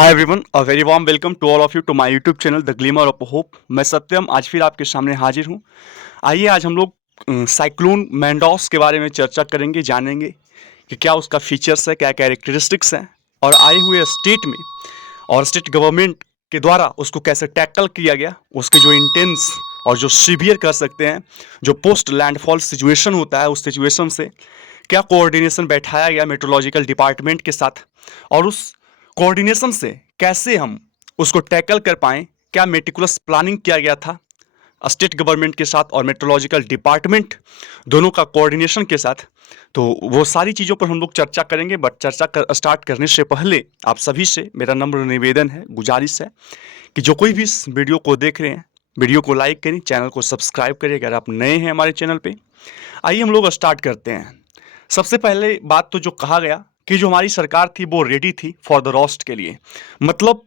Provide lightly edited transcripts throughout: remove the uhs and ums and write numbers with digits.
Hi everyone, a very warm welcome to all of you to my YouTube channel the glimmer of hope. मैं सत्यम आज फिर आपके सामने हाजिर हूँ। आइए आज हम लोग साइक्लोन मैंडोस के बारे में चर्चा करेंगे, जानेंगे कि क्या उसका फीचर्स है, क्या कैरेक्टरिस्टिक्स हैं और आए हुए स्टेट में और स्टेट गवर्नमेंट के द्वारा उसको कैसे टैकल किया गया, उसके जो इंटेंस और जो सीवियर कर सकते हैं, जो पोस्ट लैंडफॉल सिचुएशन होता है, उस सिचुएशन से क्या कोऑर्डिनेशन बैठाया गया मेट्रोलॉजिकल डिपार्टमेंट के साथ और उस कोऑर्डिनेशन से कैसे हम उसको टैकल कर पाएँ, क्या मेटिकुलस प्लानिंग किया गया था स्टेट गवर्नमेंट के साथ और मेट्रोलॉजिकल डिपार्टमेंट दोनों का कोऑर्डिनेशन के साथ। तो वो सारी चीज़ों पर हम लोग चर्चा करेंगे, बट स्टार्ट करने से पहले आप सभी से मेरा नम्र निवेदन है, गुजारिश है कि जो कोई भी इस वीडियो को देख रहे हैं, वीडियो को लाइक करें, चैनल को सब्सक्राइब करें अगर आप नए हैं हमारे चैनल पे। आइए हम लोग स्टार्ट करते हैं। सबसे पहले बात तो जो कहा गया कि जो हमारी सरकार थी वो रेडी थी फॉर द रोस्ट के लिए, मतलब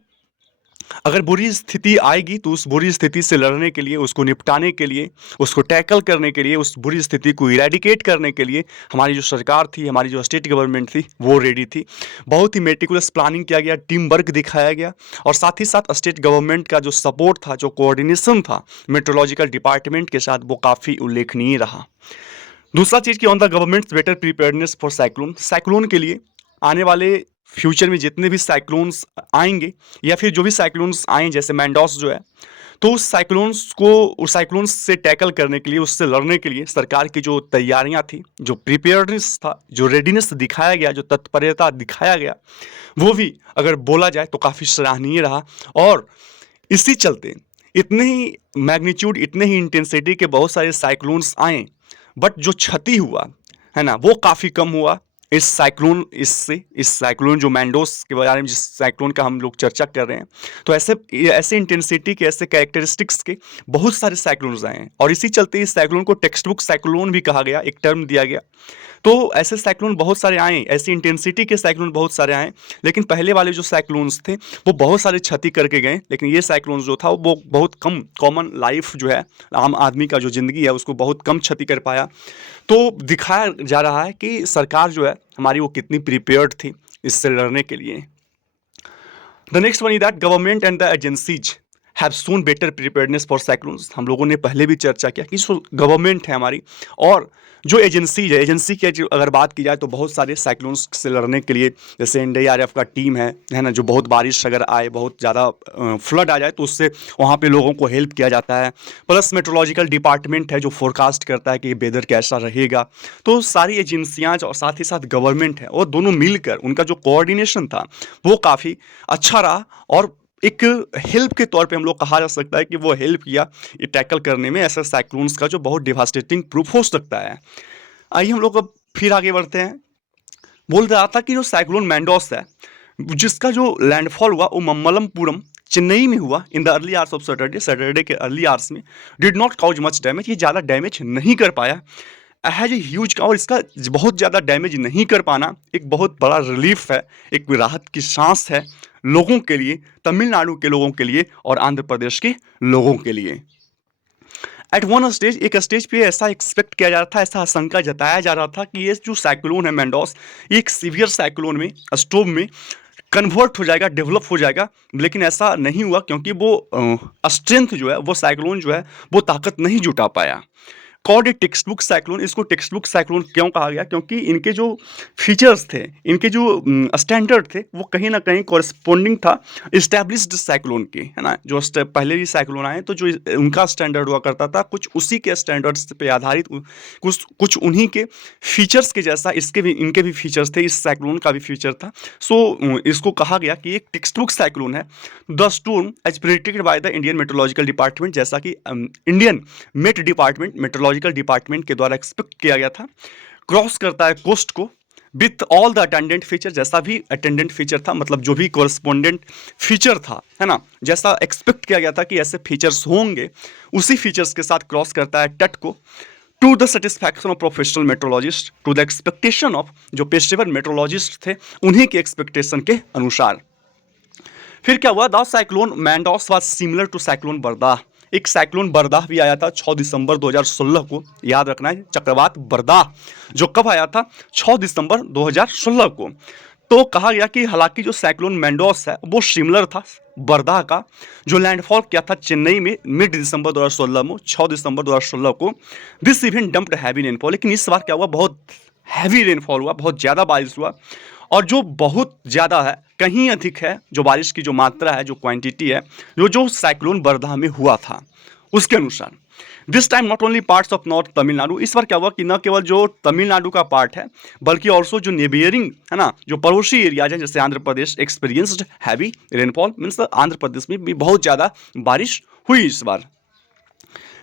अगर बुरी स्थिति आएगी तो उस बुरी स्थिति से लड़ने के लिए, उसको निपटाने के लिए, उसको टैकल करने के लिए, उस बुरी स्थिति को इरेडिकेट करने के लिए हमारी जो सरकार थी, हमारी जो स्टेट गवर्नमेंट थी वो रेडी थी। बहुत ही मेटिकुलस प्लानिंग किया गया, टीम वर्क दिखाया गया और साथ ही साथ स्टेट गवर्नमेंट का जो सपोर्ट था, जो कोऑर्डिनेशन था मेट्रोलॉजिकल डिपार्टमेंट के साथ, वो काफ़ी उल्लेखनीय रहा। दूसरा चीज़ कि on the governments better preparedness for cyclone के लिए आने वाले फ्यूचर में जितने भी साइक्लोन्स आएंगे या फिर जो भी साइक्लोन्स आए जैसे मैंडोस जो है, तो उस साइक्लोन्स से टैकल करने के लिए, उससे लड़ने के लिए सरकार की जो तैयारियां थी, जो प्रिपेयर्डनेस था, जो रेडीनेस दिखाया गया, जो तत्परता दिखाया गया, वो भी अगर बोला जाए तो काफ़ी सराहनीय रहा। और इसी चलते इतने ही मैग्नीट्यूड, इतने ही इंटेंसिटी के बहुत सारे साइक्लोन्स आए, बट जो क्षति हुआ है ना, वो काफ़ी कम हुआ इस साइक्लोन जो मैंडोस के बारे में, जिस साइक्लोन का हम लोग चर्चा कर रहे हैं, तो ऐसे ऐसे इंटेंसिटी के, ऐसे कैरेक्टरिस्टिक्स के बहुत सारे साइक्लोन्स आए हैं और इसी चलते इस साइक्लोन को टेक्स्ट बुक साइक्लोन भी कहा गया, एक टर्म दिया गया। तो ऐसे साइक्लोन बहुत सारे आए, ऐसी इंटेंसिटी के साइक्लोन बहुत सारे आए, लेकिन पहले वाले जो साइक्लोन्स थे वो बहुत सारे क्षति करके गए, लेकिन ये साइक्लोन जो था वो बहुत कम, कॉमन लाइफ जो है, आम आदमी का जो ज़िंदगी है उसको बहुत कम क्षति कर पाया। तो दिखाया जा रहा है कि सरकार जो है हमारी वो कितनी प्रिपेयर्ड थी इससे लड़ने के लिए। The next one is that government and the agencies have shown better preparedness for cyclones. हम लोगों ने पहले भी चर्चा किया कि जो गवर्नमेंट है हमारी और जो एजेंसीज है, एजेंसी की अगर बात की जाए तो बहुत सारे साइक्लोन्स से लड़ने के लिए, जैसे एनडीआरएफ का टीम है ना, जो बहुत बारिश अगर आए, बहुत ज़्यादा फ्लड आ जाए तो उससे वहाँ पे लोगों को हेल्प किया जाता है। प्लस मेट्रोलॉजिकल डिपार्टमेंट है जो फोरकास्ट करता है कि वेदर कैसा रहेगा। तो सारी एजेंसियाँ और साथ ही साथ गवर्नमेंट है, और दोनों मिलकर उनका जो कोऑर्डिनेशन था वो काफ़ी अच्छा रहा और एक हेल्प के तौर पे हम लोग कहा जा सकता है कि वो हेल्प किया ये टैकल करने में ऐसे साइक्लोन्स का जो बहुत डिवास्टेटिंग प्रूफ हो सकता है। आइए हम लोग अब फिर आगे बढ़ते हैं। बोल रहा था कि जो साइक्लोन मैंडोस है, जिसका जो लैंडफॉल हुआ वो मम्मलमपुरम चेन्नई में हुआ in the early hours of Saturday के अर्ली आवर्स में, did not cause much damage, ये ज़्यादा डैमेज नहीं कर पाया। हैज ए ह्यूज, और इसका बहुत ज़्यादा डैमेज नहीं कर पाना एक बहुत बड़ा रिलीफ है, एक राहत की सांस है लोगों के लिए, तमिलनाडु के लोगों के लिए और आंध्र प्रदेश के लोगों के लिए। एट वन स्टेज, एक स्टेज पे ऐसा एक्सपेक्ट किया जा रहा था, ऐसा आशंका जताया जा रहा था कि ये जो साइक्लोन है मैंडोस, ये एक सीवियर साइक्लोन में, स्टोम में कन्वर्ट हो जाएगा, डेवलप हो जाएगा, लेकिन ऐसा नहीं हुआ क्योंकि वो स्ट्रेंथ जो है, वो साइक्लोन जो है वो ताकत नहीं जुटा पाया। Called a text book cyclone, इसको टेक्स्ट बुक साइक्लोन क्यों कहा गया? क्योंकि इनके जो फीचर्स थे, इनके जो स्टैंडर्ड थे, वो कहीं ना कहीं कॉरस्पॉन्डिंग था इस्टेब्लिश्ड साइक्लोन के, है ना। जो पहले भी साइक्लोन आए तो जो उनका स्टैंडर्ड हुआ करता था, कुछ उसी के स्टैंडर्ड्स पे आधारित, कुछ उन्हीं के फीचर्स के जैसा इनके भी फीचर्स थे, इस साइक्लोन का भी फीचर था। सो इसको कहा गया कि एक टेक्स्ट बुक साइक्लोन है। The storm as predicted by the Indian meteorological department, जैसा कि इंडियन मेट्रोलॉजिकल डिपार्टमेंट के द्वारा एक्सपेक्ट किया गया था, क्रॉस करता है कोस्ट को with all the attendant feature, जैसा भी अटेंडेंट फीचर था, मतलब जो भी कॉरस्पॉन्डेंट फीचर था, है ना, जैसा एक्सपेक्ट किया गया था कि ऐसे फीचर्स होंगे, उसी फीचर्स के साथ क्रॉस करता है तट को, to the satisfaction of professional meteorologist, to the expectation of जो पेशेवर मेट्रोलॉजिस्ट थे उन्हीं के एक्सपेक्टेशन के अनुसार। फिर क्या हुआ? The cyclone Mandous was similar to cyclone Vardah. एक साइक्लोन बरदाह भी आया था 6 दिसंबर 2016 को, याद रखना है, चक्रवात बरदाह जो कब आया था? 6 दिसंबर 2016 को। तो कहा गया कि हालांकि जो साइक्लोन मैंडोस है वो सिमिलर था वर्धा का, जो लैंडफॉल किया था चेन्नई में मिड दिसंबर 2016 में, 6 दिसंबर 2016 को। This event dumped heavy rainfall, लेकिन इस बार क्या हुआ, बहुत हैवी रेनफॉल हुआ, बहुत ज़्यादा बारिश हुआ। और जो बहुत ज़्यादा है, कहीं अधिक है जो बारिश की जो मात्रा है, जो क्वांटिटी है, जो जो साइक्लोन वर्धा में हुआ था उसके अनुसार। This time not only parts of north Tamil Nadu, इस बार क्या हुआ कि न केवल जो तमिलनाडु का पार्ट है बल्कि ऑल्सो जो नेबियरिंग है ना, जो पड़ोसी एरियाज हैं जैसे Andhra Pradesh experienced heavy rainfall, means Andhra Pradesh में भी बहुत ज़्यादा बारिश हुई इस बार।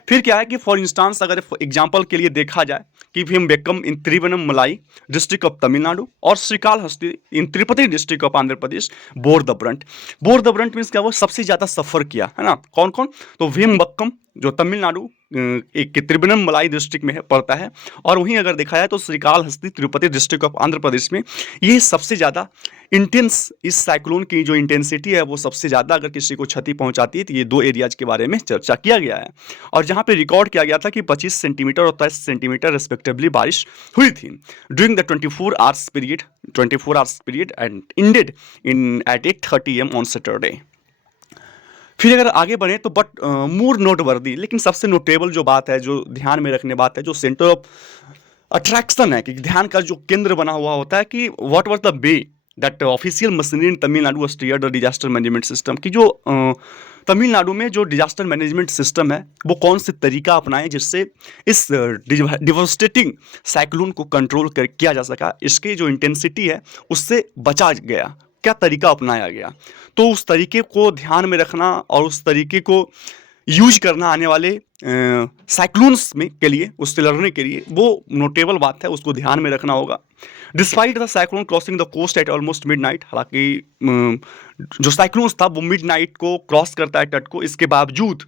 फिर क्या है कि फॉर इंस्टांस अगर एग्जाम्पल के लिए देखा जाए कि Bheemabakkam in Tiruvannamalai district of Tamil Nadu और Srikalahasti in Tirupati district of Andhra Pradesh, bore the brunt means क्या, वो सबसे ज़्यादा सफ़र किया है ना। कौन कौन, तो भीमबक्कम जो तमिलनाडु एक त्रिवेणमलाई डिस्ट्रिक्ट में पड़ता है, और वहीं अगर देखा जाए तो श्रीकालहस्ती तिरुपति डिस्ट्रिक्ट ऑफ आंध्र प्रदेश में, ये सबसे ज़्यादा इंटेंस, इस साइक्लोन की जो इंटेंसिटी है वो सबसे ज़्यादा अगर किसी को क्षति पहुंचाती है तो ये दो एरियाज के बारे में चर्चा किया गया है। और जहां पे रिकॉर्ड किया गया था कि 25 सेंटीमीटर और 30 सेंटीमीटर रिस्पेक्टिवली बारिश हुई थी during the 24 hours period and ended in at 8:30 AM on Saturday. फिर अगर आगे बढ़े तो बट मोर नोटवर्दी, लेकिन सबसे नोटेबल जो बात है, जो ध्यान में रखने बात है, जो सेंटर ऑफ अट्रैक्शन है, कि ध्यान का जो केंद्र बना हुआ होता है, कि what was the way that official machinery in Tamil Nadu steered the disaster management system, की जो तमिलनाडु में जो डिजास्टर मैनेजमेंट सिस्टम है वो कौन से तरीका अपनाए जिससे इस डिवास्टेटिंग साइक्लोन को कंट्रोल किया जा सका, इसकी जो इंटेंसिटी है उससे बचा गया, क्या तरीका अपनाया गया। तो उस तरीके को ध्यान में रखना और उस तरीके को यूज करना आने वाले साइक्लोन्स में के लिए, उससे लड़ने के लिए, वो नोटेबल बात है, उसको ध्यान में रखना होगा। Despite the cyclone crossing the coast at almost midnight, हालांकि जो साइक्लोन्स था वो मिडनाइट को क्रॉस करता है तट को, इसके बावजूद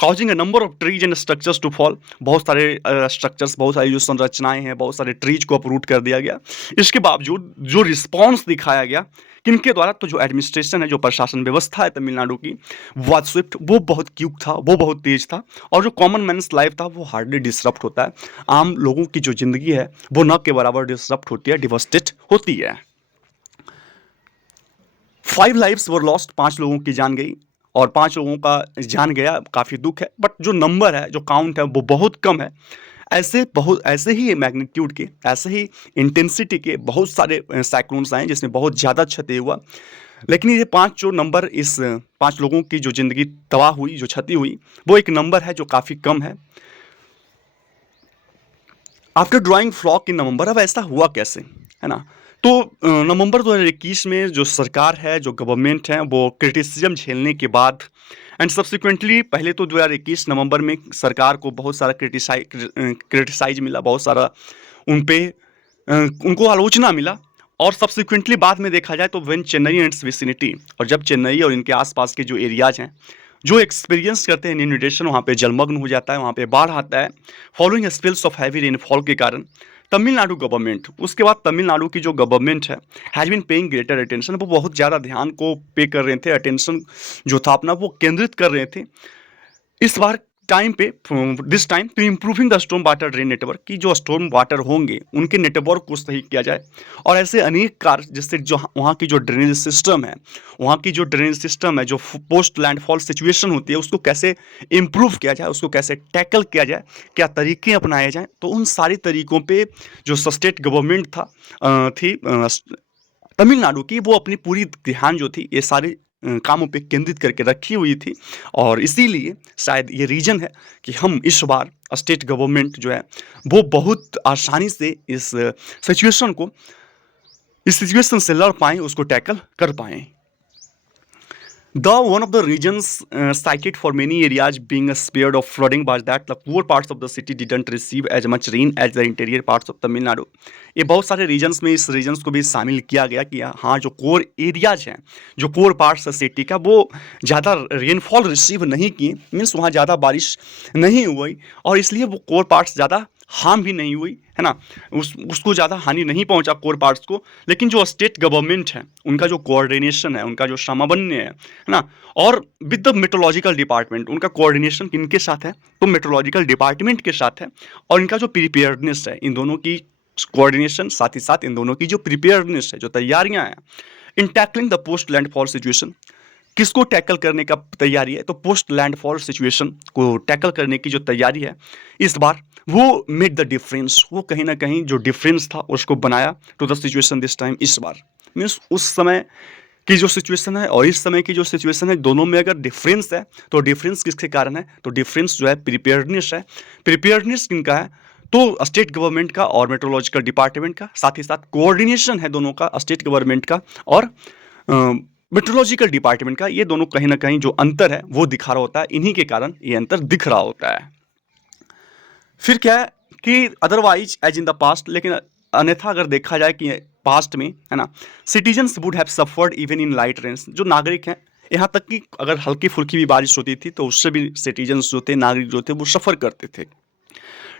causing a number of trees and structures to fall, बहुत सारे स्ट्रक्चर्स, बहुत सारी जो संरचनाएं हैं, बहुत सारे ट्रीज को अपरूट कर दिया गया। इसके बावजूद जो रिस्पॉन्स दिखाया गया किनके द्वारा, तो जो एडमिनिस्ट्रेशन है, जो प्रशासन व्यवस्था है तमिलनाडु की, वाज स्विफ्ट, वो बहुत क्विक था, वो बहुत तेज था, और जो कॉमन मैन्स लाइफ था वो हार्डली डिसरप्ट होता है। आम लोगों की जो जिंदगी है वो न के बराबर डिसरप्ट होती है, डिवास्टेट होती है। 5 लाइव्स वर लॉस्ट, 5 लोगों की जान गई और 5 लोगों का जान गया, काफ़ी दुख है, बट जो नंबर है, जो काउंट है, वो बहुत कम है। ऐसे ही मैग्नीट्यूड के, ऐसे ही इंटेंसिटी के बहुत सारे साइक्लोन्स आए जिसमें बहुत ज़्यादा क्षति हुआ, लेकिन ये 5 जो नंबर, इस 5 लोगों की जो ज़िंदगी तबाह हुई, जो क्षति हुई, वो एक नंबर है जो काफ़ी कम है। आफ्टर ड्राइंग फ्लॉक इन नवंबर, अब ऐसा हुआ कैसे, है ना। तो नवंबर 2021 में जो सरकार है, जो गवर्नमेंट है, वो क्रिटिसिज्म झेलने के बाद एंड सब्सिक्वेंटली, पहले तो 2021 नवंबर में सरकार को बहुत सारा क्रिटिसाइज मिला, बहुत सारा उन पे उनको आलोचना मिला, और सब्सिक्वेंटली बाद में देखा जाए तो when Chennai and it's vicinity, और जब चेन्नई और इनके आसपास के जो एरियाज हैं जो एक्सपीरियंस करते हैं इनंडेशन, वहाँ पे जलमग्न हो जाता है, वहाँ पे बाढ़ आता है following spells of heavy rainfall के कारण, तमिलनाडु गवर्नमेंट, उसके बाद तमिलनाडु की जो गवर्नमेंट है, has been paying greater attention, वो बहुत ज़्यादा ध्यान को पे कर रहे थे, अटेंशन जो था अपना वो केंद्रित कर रहे थे इस बार टाइम पे, this time to improving the storm water drain network, की जो स्टॉर्म वाटर होंगे उनके नेटवर्क को सही किया जाए, और ऐसे अनेक कार्य जिससे जो वहाँ की जो ड्रेनेज सिस्टम है, जो पोस्ट लैंडफॉल सिचुएशन होती है उसको कैसे इम्प्रूव किया जाए, उसको कैसे टैकल किया जाए, क्या तरीके अपनाए जाएँ, तो उन सारे तरीकों पे जो स्टेट गवर्नमेंट थी तमिलनाडु की, वो अपनी पूरी ध्यान जो थी ये सारे कामों पे केंद्रित करके रखी हुई थी, और इसीलिए शायद ये रीजन है कि हम इस बार स्टेट गवर्नमेंट जो है वो बहुत आसानी से इस सिचुएशन से लड़ पाएँ, उसको टैकल कर पाएँ। One of the regions cited for many areas being spared of flooding was that the poor parts of the city didn't receive as much rain as the interior parts of Tamil Nadu. ये बहुत सारे regions में इस regions को भी शामिल किया गया कि हाँ, जो कोर एरियाज हैं, जो कोर पार्ट्स सिटी का, वो ज़्यादा रेनफॉल रिसीव नहीं किए, मीन्स वहाँ ज़्यादा बारिश नहीं हुई, और इसलिए वो कोर पार्ट्स ज़्यादा हार्म भी नहीं हुई, है ना, उसको ज़्यादा हानि नहीं पहुंचा कोर पार्ट्स को। लेकिन जो स्टेट गवर्नमेंट है, उनका जो कोऑर्डिनेशन है, उनका जो समन्वय है ना, और विद द मेट्रोलॉजिकल डिपार्टमेंट, उनका कोऑर्डिनेशन किनके साथ है, तो मेट्रोलॉजिकल डिपार्टमेंट के साथ है, और इनका जो प्रिपेयर्डनेस है, इन दोनों की कोऑर्डिनेशन, साथ ही साथ इन दोनों की जो प्रिपेयर्डनेस है, जो तैयारियां हैं in tackling the post landfall situation. किसको टैकल करने का तैयारी है? तो पोस्ट लैंडफॉल सिचुएशन को टैकल करने की जो तैयारी है इस बार, वो मेक द डिफरेंस, वो कहीं ना कहीं जो डिफरेंस था उसको बनाया to the situation this time. इस बार मीन्स उस समय की जो सिचुएशन है और इस समय की जो सिचुएशन है, दोनों में अगर डिफरेंस है तो डिफरेंस किसके कारण है? तो डिफरेंस जो है प्रिपेयर्डनेस है। प्रिपेयर्डनेस किनका है? तो स्टेट गवर्नमेंट का और मेट्रोलॉजिकल डिपार्टमेंट का, साथ ही साथ कोऑर्डिनेशन है दोनों का, स्टेट गवर्नमेंट का और मेट्रोलॉजिकल डिपार्टमेंट का। ये दोनों कहीं ना कहीं जो अंतर है वो दिखा रहा होता है, इन्हीं के कारण ये अंतर दिख रहा होता है। फिर क्या है कि otherwise as in the past, लेकिन अन्यथा अगर देखा जाए कि पास्ट में, है ना, citizens would have suffered even in light rains. जो नागरिक हैं, यहाँ तक कि अगर हल्की फुल्की भी बारिश होती थी तो उससे भी सिटीजन्स जो थे, नागरिक जो थे, वो सफ़र करते थे।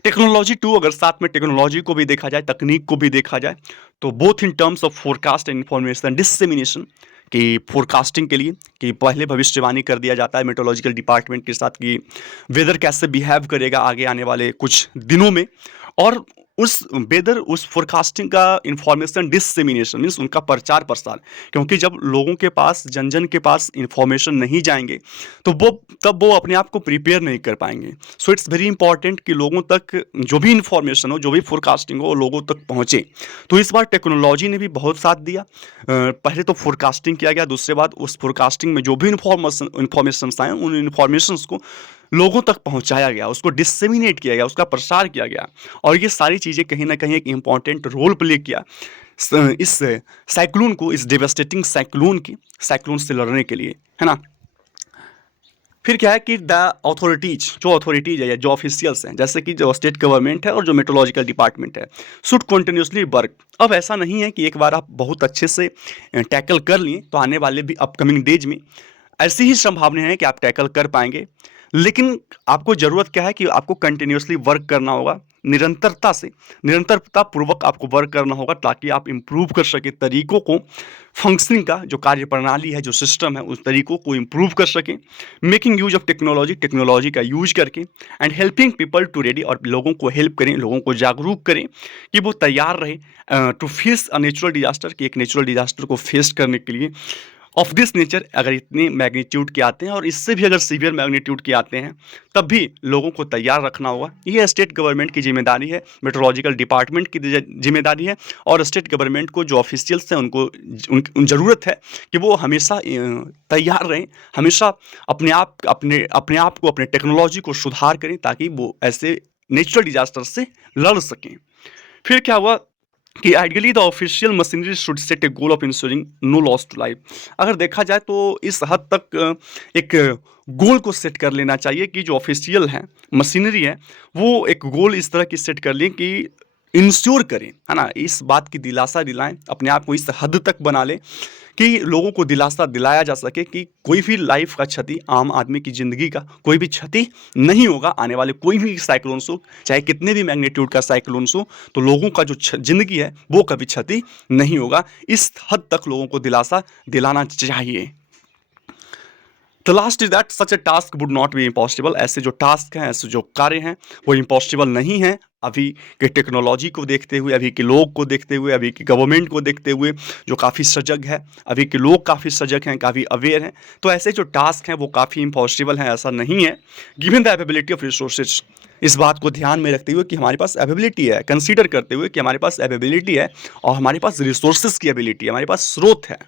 टेक्नोलॉजी टू, अगर साथ में टेक्नोलॉजी को भी देखा जाए, तकनीक को भी देखा जाए, तो both in terms of forecast and information dissemination, कि फोरकास्टिंग के लिए कि पहले भविष्यवाणी कर दिया जाता है मेट्रोलॉजिकल डिपार्टमेंट के साथ कि वेदर कैसे बिहेव करेगा आगे आने वाले कुछ दिनों में, और उस वेदर, उस फोरकास्टिंग का इंफॉर्मेशन डिसमिनेशन मीन्स उनका प्रचार प्रसार। क्योंकि जब लोगों के पास, जन जन के पास इंफॉर्मेशन नहीं जाएंगे तो वो अपने आप को प्रिपेयर नहीं कर पाएंगे। सो इट्स वेरी इंपॉर्टेंट कि लोगों तक जो भी इंफॉर्मेशन हो, जो भी फोरकास्टिंग हो, लोगों तक पहुँचे। तो इस बार टेक्नोलॉजी ने भी बहुत साथ दिया। पहले तो फोरकास्टिंग किया गया, दूसरे बाद उस फोरकास्टिंग में जो भी इंफॉर्मेशन आए उन इंफॉर्मेशंस को लोगों तक पहुंचाया गया, उसको डिसेमिनेट किया गया, उसका प्रसार किया गया। और ये सारी चीज़ें कहीं ना कहीं एक इम्पॉर्टेंट रोल प्ले किया इस साइक्लोन को, इस डेवास्टेटिंग साइक्लोन से लड़ने के लिए, है ना। फिर क्या है कि द अथॉरिटीज है या जो ऑफिशियल्स हैं, जैसे कि जो स्टेट गवर्नमेंट है और जो मेट्रोलॉजिकल डिपार्टमेंट है, शुड कंटिन्यूसली वर्क। अब ऐसा नहीं है कि एक बार आप बहुत अच्छे से टैकल कर लिए तो आने वाले भी अपकमिंग डेज में ऐसी ही संभावना है कि आप टैकल कर पाएंगे। लेकिन आपको ज़रूरत क्या है कि आपको कंटिन्यूसली वर्क करना होगा, निरंतरता पूर्वक आपको वर्क करना होगा, ताकि आप इम्प्रूव कर सके तरीकों को, फंक्शनिंग का जो कार्य प्रणाली है, जो सिस्टम है, उस तरीकों को इम्प्रूव कर सकें। मेकिंग यूज ऑफ टेक्नोलॉजी का यूज करके, and helping people to ready, और लोगों को हेल्प करें, लोगों को जागरूक करें कि वो तैयार रहे to face a natural disaster, कि एक नेचुरल डिजास्टर को फेस करने के लिए ऑफ दिस नेचर, अगर इतने मैग्नीट्यूड के आते हैं और इससे भी अगर सीवियर मैग्नीट्यूड के आते हैं, तब भी लोगों को तैयार रखना होगा। ये स्टेट गवर्नमेंट की जिम्मेदारी है, मेट्रोलॉजिकल डिपार्टमेंट की जिम्मेदारी है, और स्टेट गवर्नमेंट को जो ऑफिशियल्स हैं उनको ज़रूरत है कि वो हमेशा तैयार रहें, हमेशा अपने आप को, अपने टेक्नोलॉजी को सुधार करें, ताकि वो ऐसे नेचुरल डिजास्टर से लड़ सकें। फिर क्या हुआ कि ideally the official machinery should set a goal of ensuring no loss to life. अगर देखा जाए तो इस हद तक एक गोल को सेट कर लेना चाहिए कि जो ऑफिशियल है, मशीनरी है, वो एक गोल इस तरह की सेट कर लें कि इंश्योर करें, है ना, इस बात की दिलासा दिलाएं, अपने आप को इस हद तक बना लें कि लोगों को दिलासा दिलाया जा सके कि कोई भी लाइफ का क्षति, आम आदमी की ज़िंदगी का कोई भी क्षति नहीं होगा। आने वाले कोई भी साइक्लोन्स हो, चाहे कितने भी मैग्नीट्यूड का साइक्लोन्स हो, तो लोगों का जो ज़िंदगी है वो कभी क्षति नहीं होगा। इस हद तक लोगों को दिलासा दिलाना चाहिए। The last is that such A task would not be impossible. ऐसे जो टास्क हैं, ऐसे जो कार्य हैं, वो इम्पॉसिबल नहीं हैं अभी के टेक्नोलॉजी को देखते हुए, अभी के लोग को देखते हुए, अभी की गवर्नमेंट को देखते हुए, जो काफ़ी सजग है, अभी के लोग काफ़ी सजग हैं, काफ़ी अवेयर हैं। तो ऐसे जो टास्क हैं वो काफ़ी इम्पॉसिबल हैं, ऐसा नहीं है। Given the availability of resources, इस बात को ध्यान में रखते हुए कि हमारे पास अवेबिलिटी है, कंसीडर करते हुए कि हमारे पास अवेबिलिटी है और हमारे पास रिसोर्सेज की एबिलिटी है, हमारे पास स्रोत है,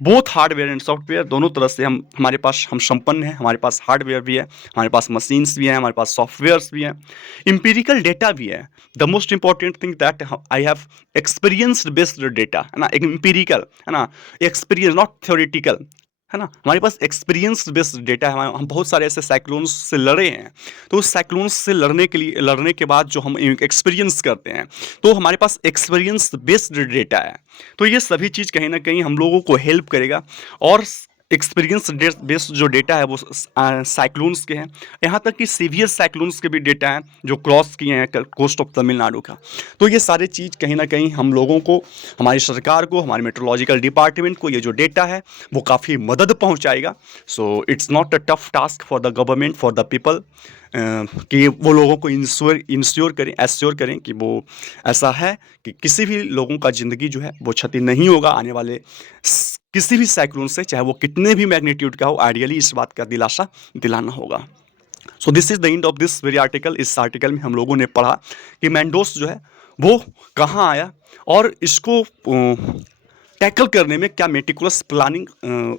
बोथ हार्डवेयर एंड सॉफ्टवेयर, दोनों तरह से हमारे पास हम संपन्न हैं। हमारे पास हार्डवेयर भी है, हमारे पास मशीन्स भी हैं, हमारे पास सॉफ्टवेयर्स भी हैं, एम्पिरिकल डेटा भी है। The most important thing that I have experienced based data, है ना, एम्पिरिकल, है ना, एक्सपीरियंस नॉट थ्योरेटिकल, है ना। हमारे पास एक्सपीरियंस बेस्ड डेटा है, हम बहुत सारे ऐसे साइक्लोन्स से लड़े हैं, तो उस साइक्लोन्स से लड़ने के बाद जो हम एक्सपीरियंस करते हैं, तो हमारे पास एक्सपीरियंस बेस्ड डेटा है। तो ये सभी चीज़ कहीं ना कहीं हम लोगों को हेल्प करेगा। और एक्सपीरियंस बेस्ड जो डेटा है वो साइक्लोन्स के हैं, यहाँ तक कि सीवियर साइक्लोन्स के भी डेटा हैं जो क्रॉस किए हैं कोस्ट ऑफ तमिलनाडु का। तो ये सारे चीज़ कहीं ना कहीं हम लोगों को, हमारी सरकार को, हमारे मेट्रोलॉजिकल डिपार्टमेंट को ये जो डेटा है वो काफ़ी मदद पहुँचाएगा। So it's not a tough task for the government, for the people कि वो लोगों को इंश्योर करें, एश्योर करें कि वो ऐसा है कि किसी भी लोगों का ज़िंदगी जो है वो क्षति नहीं होगा आने वाले किसी भी साइक्लोन से, चाहे वो कितने भी मैग्नीट्यूड का हो। आइडियली इस बात का दिलासा दिलाना होगा। So this is the end of this very article. इस आर्टिकल में हम लोगों ने पढ़ा कि मैंडोस जो है वो कहाँ आया और इसको टैकल करने में क्या मेटिकुलस प्लानिंग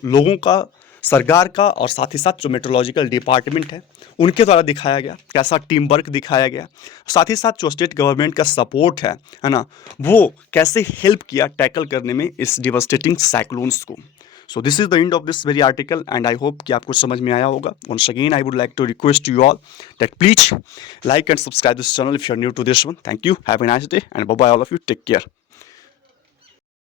लोगों का, सरकार का और साथ ही साथ जो मेट्रोलॉजिकल डिपार्टमेंट है उनके द्वारा दिखाया गया, कैसा टीम वर्क दिखाया गया, साथ ही साथ जो स्टेट गवर्नमेंट का सपोर्ट है ना, वो कैसे हेल्प किया टैकल करने में इस डिवास्टेटिंग साइक्लोन्स को। So this is the end of this very article and I hope कि आपको समझ में आया होगा। Once again I would like to request you all that please like and subscribe this channel if you are new to this one. Thank you, have a nice day and bye bye all of you, take care.